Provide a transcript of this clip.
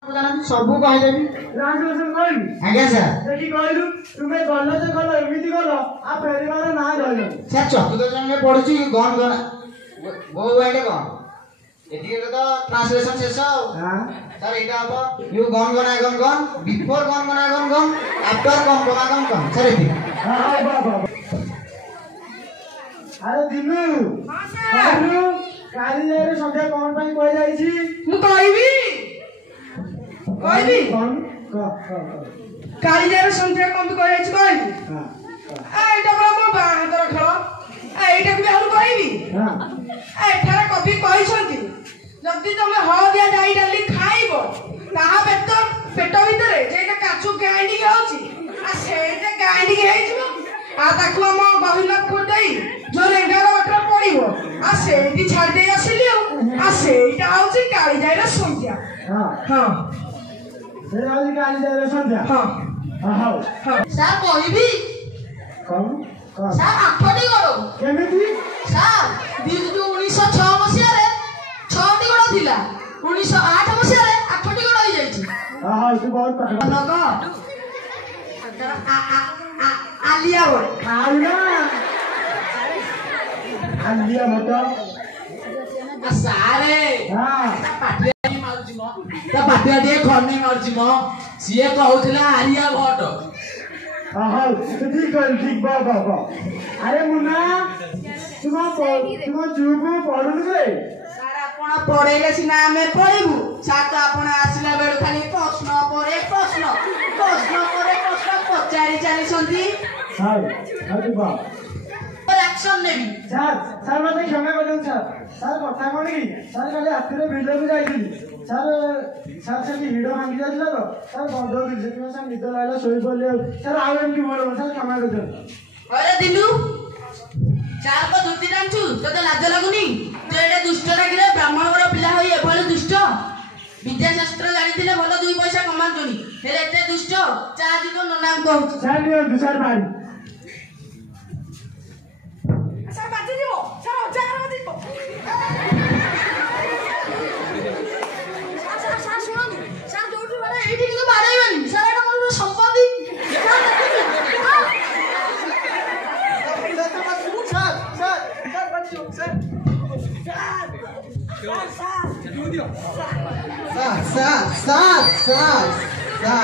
सबू कहदेवी आज्ञा सर तुमे गल जे गल एमिति गल आ फेरिबार ना रहल सर चतुर्थ जन्म पढुची गन गन बो वाइले गन एतिके तो ट्रांसलेशन शेष हां सर एटा अब you gonna gun before gun after gun sir एति हां बाबा अरे दिनु हां सर काली रे संध्या कोन पई कहि जाई छी मु कहबी कौन कालीजार संख्या कम कहि जाई छी कहबी हां एटा बड़ा मो बांदर खेल एटा भी हम कहबी हां एठारे कभी कहि छथि जदी तमे हळदिया डाई डाली खाइबो ताहा पेट भीतर जेटा काचू गांडी होची आ सेटा गांडी हेइछो आ ताकू हम गहिला खोटई जो रेंगार वाटर पड़िबो आ सेठी छाड़ दे आसिली आ सेटा होची कालीजार संख्या हां हां से आली कालीजार संख्या हां हां हां सर कहबी कौन सर आठटी गड़ो केमिति सर 1906 मसिया रे 6टी गड़ थिला 1908 मसिया रे 8टी गड़ होई जाईची हां तू बहुत पकड़ नगा आलिया भट्ट आलिया आलिया मत सारे हां पाटिया मारुची म ता पाटिया दे खन्नी मारुची म सिए कहउथिला आलिया भट्ट हां ठीक बाबा अरे मुन्ना तुम चुप पढुनु रे सर आपण पढेले सिना हमें पढिबु सात आपण आसिला बेल खाली प्रश्न परे प्रश्न पचारि चाली संती सर हटु बा एक्शन नेबी सर मते क्षमा कर दउन सर कथा कोन की सर काले हाथरे भिडियो भी जाईली सर से हिडो भांगी जाइला तो सर बंद हो गेल से सर निद लागला सोई पड़ले सर आउ एमकी बोल सर क्षमा कर दउन अरे दिनु चार को दुती जानछु तते लाज लागुनी तू एडे दुष्ट लागिले ब्राह्मणवर पिला होई एभଳି दुष्ट विद्याशास्त्र जानिथिले भलो 2 पैसा कमांतुनी हेले एते दुष्ट चाजी तो नना कहू सर नियो सर भाई सर बाजी दिबो सर हजार बाजी दिबो सर सुनो सर जोठी बारे एठी किलो बाराइबनी सर एटा मोर संपत्ति सा